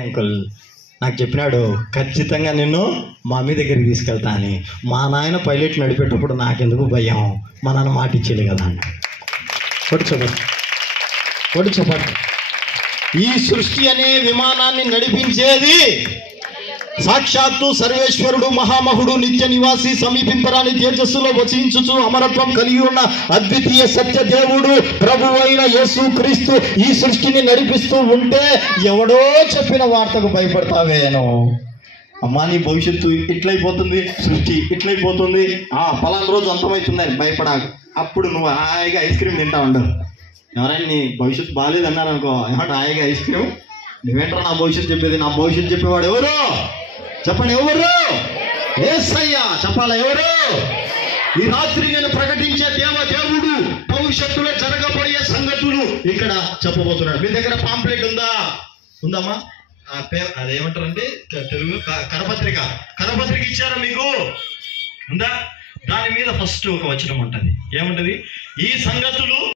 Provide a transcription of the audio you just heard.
Uncle నాకు చెప్పినాడు, ఖచ్చితంగా నిన్ను మా అమ్మ దగ్గరికి తీసుకెళ్తా అని. మా నాయన పైలట్ నడిపేటప్పుడు నాకెందుకు భయం, మా నాన్న మాట ఇచ్చేది కదా అన్న. కొట్టు చెప్పండి. ఈ సృష్టి అనే విమానాన్ని నడిపించేది సాక్షాత్తు సర్వేశ్వరుడు, మహామహుడు, నిత్య నివాసి, సమీపింపరాని తేజస్సులో వసించుచు అమరత్వం కలిగి ఉన్న అద్వితీయ సత్య దేవుడు ప్రభు అయిన యేసు క్రీస్తు ఈ సృష్టిని నడిపిస్తూ ఉంటే ఎవడో చెప్పిన వార్తకు భయపడతావేనో. అమ్మా నీ భవిష్యత్తు ఇట్లయిపోతుంది, సృష్టి ఇట్లయిపోతుంది, పలానా రోజు అంతమవుతుందని భయపడాలి. అప్పుడు నువ్వు హాయిగా ఐస్ క్రీమ్ తింటా ఉండవు. ఎవరైనా నీ భవిష్యత్తు బాగాలేదన్నారు అనుకో, ఏమంటే హాయిగా ఐస్ క్రీమ్, నువ్వేంటారా నా భవిష్యత్తు చెప్పేది? నా భవిష్యత్తు చెప్పేవాడు ఎవరు చెప్పండి? ఎవరు? యేసయ్యా. చెప్పాలా ఎవరు? ఈ రాత్రి నేను ప్రకటించే దేవుడు భవిష్యత్తులో జరగబోయే సంగతులు ఇక్కడ చెప్పబోతున్నాడు. మీ దగ్గర పాంప్లెట్ ఉందమ్మా? అదేమంటారంటే తెలుగు కరపత్రిక ఇచ్చారా మీకు? ఉందా? దాని మీద ఫస్ట్ ఒక వచనం ఉంటుంది. ఏముంటది? ఈ సంగతులు